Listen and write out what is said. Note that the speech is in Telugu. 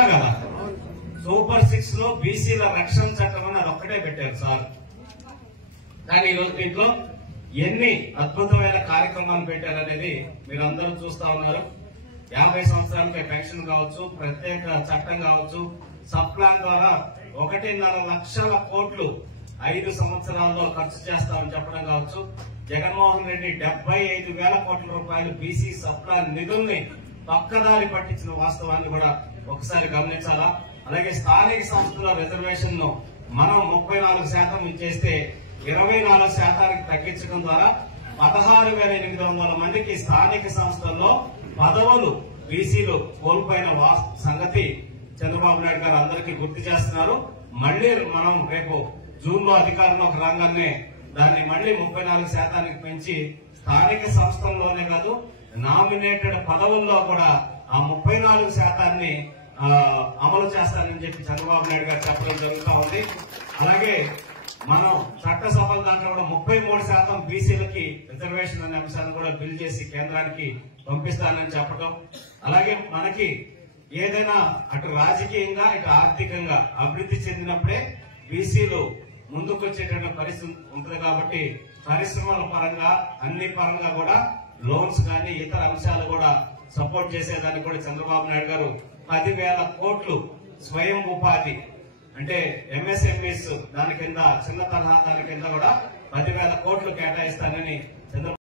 అవునా కదా? సూపర్ 6 లో బీసీల రక్షణ చట్టం అని అదొక్కటే పెట్టారు సార్. కానీ ఈరోజు దీంట్లో ఎన్ని అద్భుతమైన కార్యక్రమాలు పెట్టారనేది మీరందరూ చూస్తా ఉన్నారు. 50 సంవత్సరాలపై పెన్షన్ కావచ్చు, ప్రత్యేక చట్టం కావచ్చు, సబ్ ప్లాన్ ద్వారా 1.5 లక్షల కోట్లు 5 సంవత్సరాల్లో ఖర్చు చేస్తామని చెప్పడం కావచ్చు. జగన్మోహన్ రెడ్డి 75,000 కోట్ల రూపాయలు బీసీ సబ్ ప్లాన్ నిధుల్ని పక్కదారి పట్టించిన వాస్తవాన్ని కూడా ఒకసారి గమనించాలా. అలాగే స్థానిక సంస్థల రిజర్వేషన్ ను మనం 34% ఇచ్చేస్తే 24% తగ్గించడం ద్వారా 16,800 మందికి స్థానిక సంస్థల్లో పదవులు బీసీలు కోల్పోయిన సంగతి చంద్రబాబు నాయుడు గారు అందరికీ గుర్తు చేస్తున్నారు. మళ్లీ మనం రేపు జూన్ లో అధికారంలోకి రాగానే దాన్ని మళ్లీ 34% పెంచి స్థానిక సంస్థల్లోనే కాదు నామినేటెడ్ పదవుల్లో కూడా ఆ 34% అమలు చేస్తానని చెప్పి చంద్రబాబు నాయుడు గారు చెప్పడం జరుగుతూ ఉంది. అలాగే మనం చట్టసభల దాంట్లో కూడా 33% బీసీలకి రిజర్వేషన్ అనే అంశాన్ని కూడా బిల్ చేసి కేంద్రానికి పంపిస్తానని చెప్పడం. అలాగే మనకి ఏదైనా అటు రాజకీయంగా ఇటు ఆర్థికంగా అభివృద్ధి చెందినప్పుడే బీసీలు ముందుకు వచ్చేటువంటి పరిస్థితి ఉంటుంది. కాబట్టి పరిశ్రమల పరంగా అన్ని పరంగా కూడా లోన్స్ కానీ ఇతర అంశాలు కూడా సపోర్ట్ చేసేదానికి కూడా చంద్రబాబు నాయుడు గారు 10,000 కోట్లు స్వయం ఉపాధి అంటే ఎంఎస్ఎంఈస్ దాని కింద చిన్న తరహా దాని కింద కూడా 10,000 కోట్లు కేటాయిస్తానని చంద్రబాబు